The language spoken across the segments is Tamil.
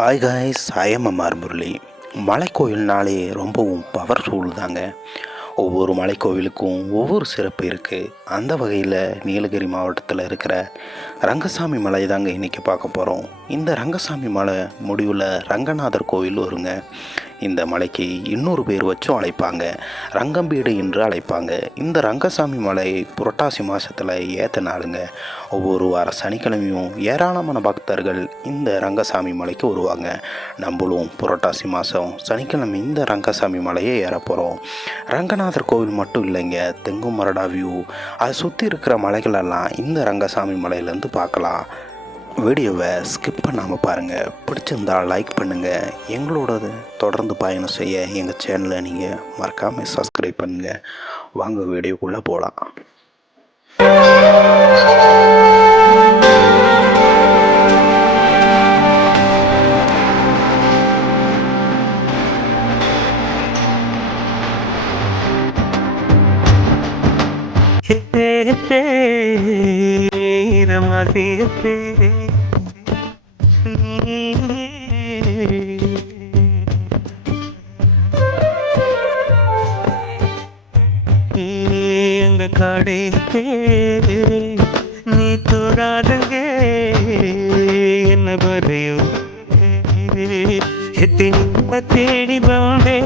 Hi guys, I'm Mr Murali. மலைக்கோயில்னாலே ரொம்பவும் பவர்ஃபுல் தாங்க. ஒவ்வொரு மலைக்கோவிலுக்கும் ஒவ்வொரு சிறப்பு இருக்குது. அந்த வகையில் நீலகிரி மாவட்டத்தில் இருக்கிற ரங்கசாமி மலை தாங்க இன்றைக்கி பார்க்க போகிறோம். இந்த ரங்கசாமி மலை முடிவில் ரங்கநாதர் கோவில் வருங்க. இந்த மலைக்கு இன்னொரு பேர் வச்சும் அழைப்பாங்க, ரங்கம்பீடு என்று அழைப்பாங்க. இந்த ரங்கசாமி மலை புரட்டாசி மாதத்தில் ஏற்ற நாளுங்க. ஒவ்வொரு வார சனிக்கிழமையும் ஏராளமான பக்தர்கள் இந்த ரங்கசாமி மலைக்கு வருவாங்க. நம்மளும் புரட்டாசி மாதம் சனிக்கிழமை இந்த ரங்கசாமி மலையை ஏற போகிறோம். ரங்கநாதர் கோவில் மட்டும் இல்லைங்க, தெங்கு மரடா வியூ, அதை சுற்றி இருக்கிற மலைகளெல்லாம் இந்த ரங்கசாமி மலையிலேருந்து பார்க்கலாம். வீடியோவை ஸ்கிப் பண்ணாமல் பாருங்கள். பிடிச்சிருந்தால் லைக் பண்ணுங்கள். எங்களோட தொடர்ந்து பயணம் செய்ய எங்கள் சேனலை நீங்கள் மறக்காமல் சப்ஸ்கிரைப் பண்ணுங்கள். வாங்க வீடியோக்குள்ளே போகலாம். எங்க கடை நீ தொடாதங்க என்ன பறையும் தேடி வந்தே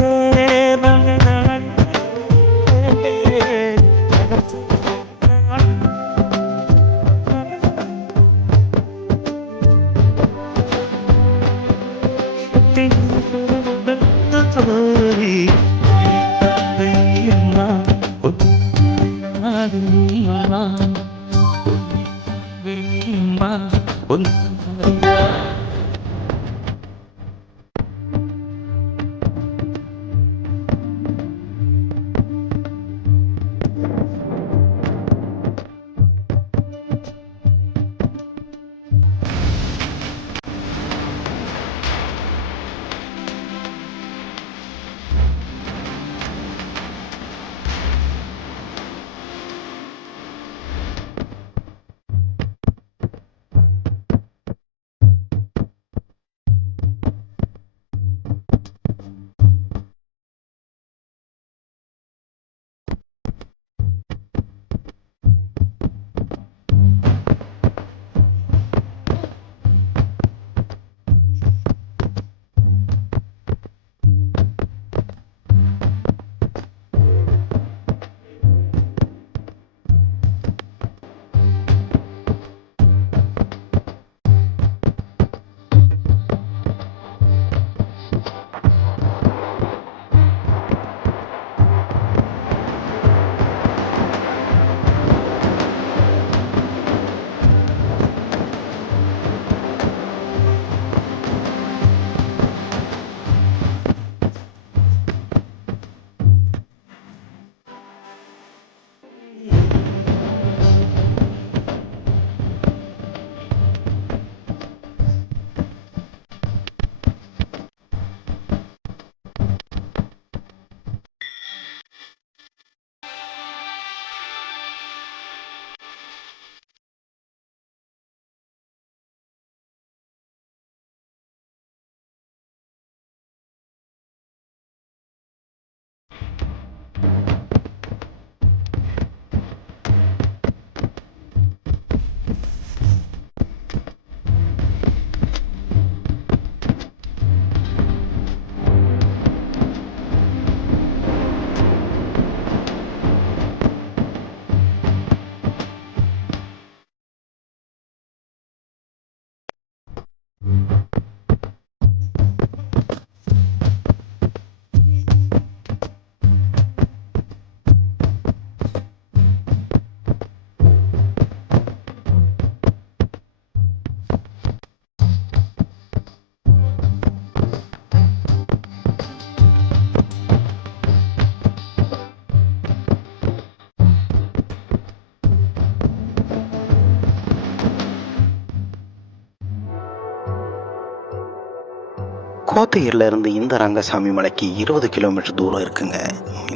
கோத்தையூர்ல இருந்து இந்த ரங்கசாமி மலைக்கு 20 கிலோமீட்டர் தூரம் இருக்குங்க.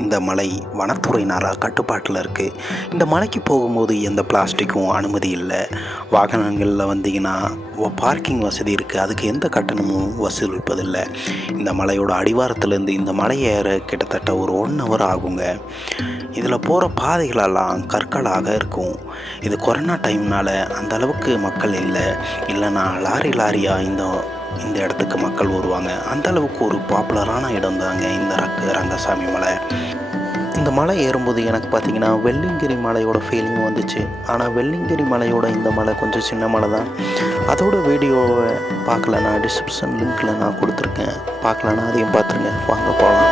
இந்த மலை வனத்துறையினரால் கட்டுப்பாட்டில் இருக்குது. இந்த மலைக்கு போகும்போது எந்த பிளாஸ்டிக்கும் அனுமதி இல்லை. வாகனங்களில் வந்தீங்கன்னா பார்க்கிங் வசதி இருக்குது, அதுக்கு எந்த கட்டணமும் வசூலிப்பதில்லை. இந்த மலையோட அடிவாரத்துலேருந்து இந்த மலை ஏற கிட்டத்தட்ட ஒரு 1 ஹவர் ஆகுங்க. இதில் போகிற பாதைகளெல்லாம் கற்களாக இருக்கும். இது கொரோனா டைம்னால் அந்த அளவுக்கு மக்கள் இல்லைன்னா லாரியாக இந்த இடத்துக்கு மக்கள் வருவாங்க. அந்த அளவுக்கு ஒரு பாப்புலரான இடம் தாங்க இந்த ரங்கசாமி மலை. இந்த மலை ஏறும்போது எனக்கு பார்த்திங்கன்னா வெள்ளிங்கிரி மலையோட ஃபீலிங் வந்துச்சு. ஆனால் வெள்ளிங்கிரி மலையோட இந்த மலை கொஞ்சம் சின்ன மலை தான். அதோட வீடியோவை பார்க்கலன்னா டிஸ்கிரிப்ஷன் லிங்க்கில் நான் கொடுத்துருக்கேன், பார்க்கலன்னா அதையும் பார்த்துருங்க. வாங்க போகலாம்.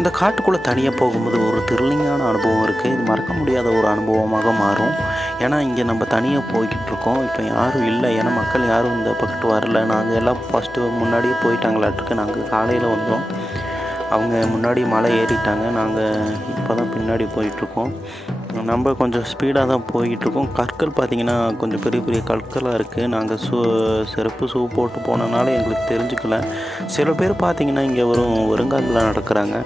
இந்த காட்டுக்குள்ளே தனியாக போகும்போது ஒரு த்ரில்லிங்கான அனுபவம் இருக்குது. இது மறக்க முடியாத ஒரு அனுபவமாக மாறும். ஏன்னா இங்கே நம்ம தனியாக போய்கிட்டு இருக்கோம். இப்போ யாரும் இல்லை, ஏன்னா மக்கள் யாரும் இந்த பக்கத்து வரல. நாங்கள் எல்லாம் ஃபஸ்ட்டு முன்னாடியே போயிட்டாங்களாட்டுருக்கு. நாங்கள் காலையில் வந்தோம், அவங்க முன்னாடி மலை ஏறிட்டாங்க. நாங்கள் இப்போ தான் பின்னாடி போயிட்டுருக்கோம். நம்ம கொஞ்சம் ஸ்பீடாக தான் போய்கிட்ருக்கோம். கற்கள் பார்த்திங்கன்னா கொஞ்சம் பெரிய பெரிய கற்களாக இருக்குது. நாங்கள் செருப்பு ஷூ போட்டு போனனால எங்களுக்கு தெரிஞ்சுக்கல. சில பேர் பார்த்திங்கன்னா இங்கே வருங்காலில் நடக்கிறாங்க.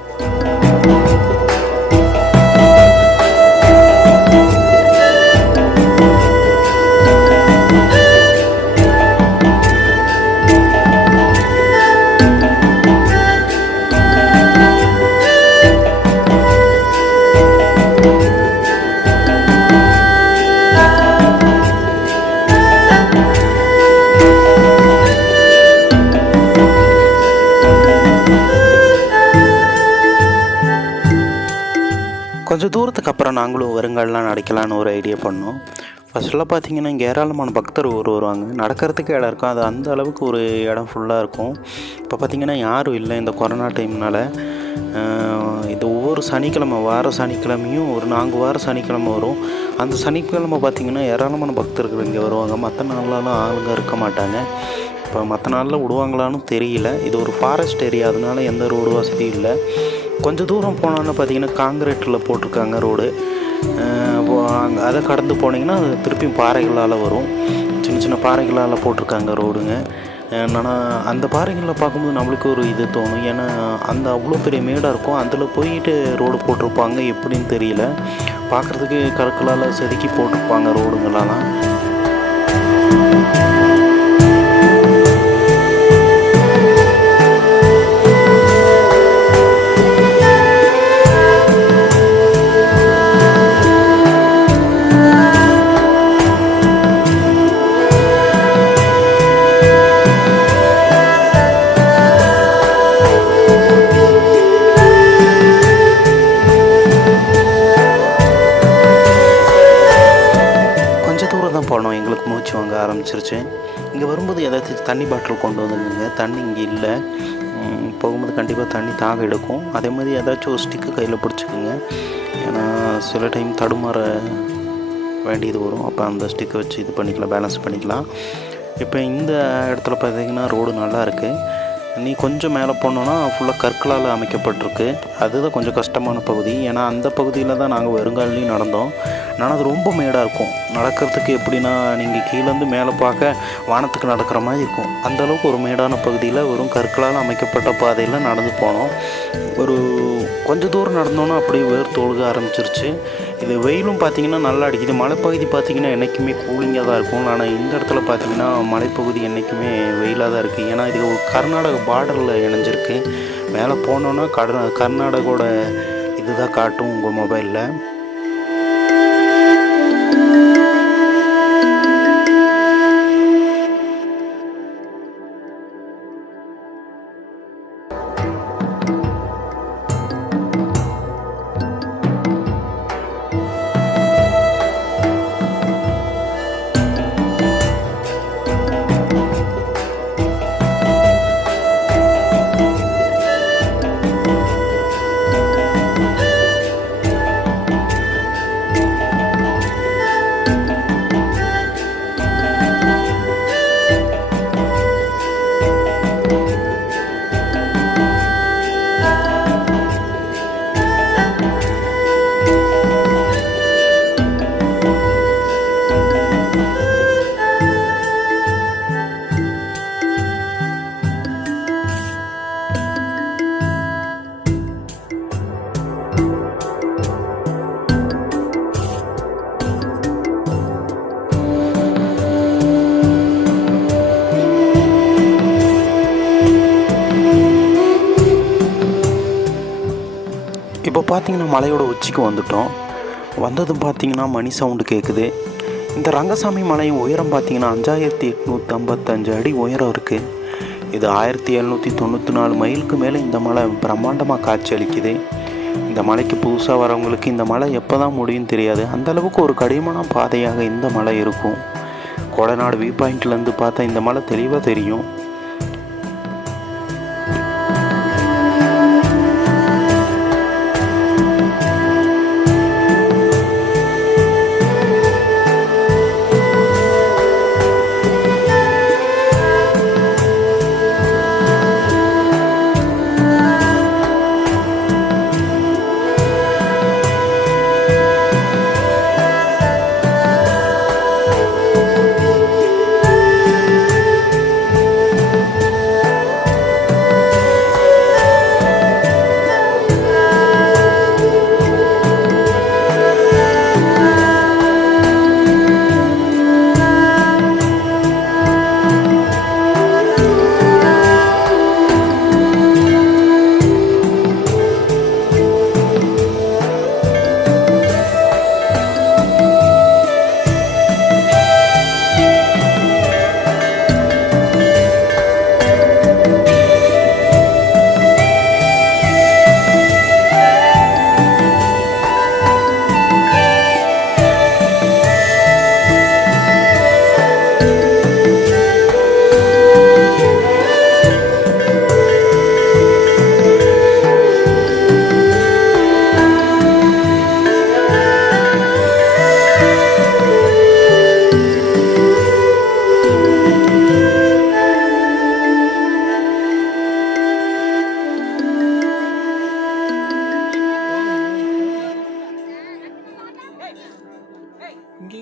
கொஞ்சம் தூரத்துக்கு அப்புறம் நாங்களும் வருங்கால்லாம் நடக்கலான்னு ஒரு ஐடியா பண்ணோம். ஃபஸ்ட்டெல்லாம் பார்த்திங்கன்னா இங்கே ஏராளமான பக்தர் வருவாங்க. நடக்கிறதுக்கு இடம் இருக்கும், அது அந்த அளவுக்கு ஒரு இடம் ஃபுல்லாக இருக்கும். இப்போ பார்த்திங்கன்னா யாரும் இல்லை இந்த கொரோனா டைம்னால். இது ஒவ்வொரு சனிக்கிழமை சனிக்கிழமையும் ஒரு 4 வார சனிக்கிழமை வரும். அந்த சனிக்கிழமை பார்த்திங்கன்னா ஏராளமான பக்தர்கள் இங்கே வருவாங்க. மற்ற நாள்லாம் ஆளுங்க இருக்க மாட்டாங்க. இப்போ மற்ற நாளில் விடுவாங்களான்னு தெரியல. இது ஒரு ஃபாரஸ்ட் ஏரியா, அதனால எந்த ரோடு வசதியும் இல்லை. கொஞ்சம் தூரம் போனோன்னு பார்த்திங்கன்னா காங்கிரீட்டில் போட்டிருக்காங்க ரோடு. அதை கடந்து போனீங்கன்னா அது திருப்பியும் பாறைகளால் வரும். சின்ன சின்ன பாறைகளால் போட்டிருக்காங்க ரோடுங்க. ஆனால் அந்த பாறைகளில் பார்க்கும்போது நம்மளுக்கு ஒரு இது தோணும். ஏன்னா அந்த அவ்வளோ பெரிய மேடாக இருக்கும், அதில் போயிட்டு ரோடு போட்டிருப்பாங்க எப்படின்னு தெரியல. பார்க்குறதுக்கு கற்களால் செதுக்கி போட்டிருப்பாங்க ரோடுங்களெல்லாம். போனோம், எங்களுக்கு மூச்சு வாங்க ஆரம்பிச்சிருச்சு. இங்கே வரும்போது ஏதாச்சும் தண்ணி பாட்டில் கொண்டு வந்துருங்க. தண்ணி இங்கே இல்லை. போகும்போது கண்டிப்பாக தண்ணி தாக எடுக்கும். அதே மாதிரி ஏதாச்சும் ஒரு ஸ்டிக்கு கையில் பிடிச்சிக்குங்க. ஏன்னா சில டைம் தடுமாற வேண்டியது வரும். அப்போ அந்த ஸ்டிக்கை வச்சு இது பண்ணிக்கலாம், பேலன்ஸ் பண்ணிக்கலாம். இப்போ இந்த இடத்துல பார்த்திங்கன்னா ரோடு நல்லா இருக்குது. நீ கொஞ்சம் மேலே போனோன்னா ஃபுல்லாக கற்களால் அமைக்கப்பட்டிருக்கு. அதுதான் கொஞ்சம் கஷ்டமான பகுதி. ஏன்னா அந்த பகுதியில் தான் நாங்கள் வெறுங்காலையும் நடந்தோம். ஆனால் அது ரொம்ப மேடாக இருக்கும். நடக்கிறதுக்கு எப்படின்னா நீங்கள் கீழேருந்து மேலே பார்க்க வானத்துக்கு நடக்கிற மாதிரி இருக்கும். அந்தளவுக்கு ஒரு மேடான பகுதியில் வெறும் கற்களால் அமைக்கப்பட்ட பாதையில் நடந்து போனோம். ஒரு கொஞ்சம் தூரம் நடந்தோன்னா அப்படியே வேர்த்து ஒழுக ஆரம்பிச்சிருச்சு. இது வெயிலும் பார்த்திங்கன்னா நல்லா அடிக்குது. மலைப்பகுதி பார்த்திங்கன்னா என்றைக்குமே கூலிங்காக தான் இருக்கும். ஆனால் இந்த இடத்துல பார்த்திங்கன்னா மலைப்பகுதி என்றைக்குமே வெயிலாக தான் இருக்குது. ஏன்னா இது ஒரு கர்நாடக பார்டரில் இணைஞ்சிருக்கு. மேலே போனோன்னா கர்நாடகோட இதுதான் காட்டும் உங்கள் மொபைலில். இப்போ பார்த்தீங்கன்னா மலையோட உச்சிக்கு வந்துட்டோம். வந்ததும் பார்த்தீங்கன்னா மணி சவுண்டு கேட்குது. இந்த ரங்கசாமி மலையின் உயரம் பார்த்தீங்கன்னா 5855 அடி உயரம் இருக்குது. இது 1794 மைலுக்கு மேலே இந்த மலை பிரம்மாண்டமாக காட்சி அளிக்குது. இந்த மலைக்கு புதுசாக வரவங்களுக்கு இந்த மலை எப்போ தான் முடியும்னு தெரியாது. அந்தளவுக்கு ஒரு கடினமான பாதையாக இந்த மலை இருக்கும். கொடநாடு வியூ பாயிண்ட்லேருந்து பார்த்தா இந்த மலை தெளிவாக தெரியும்.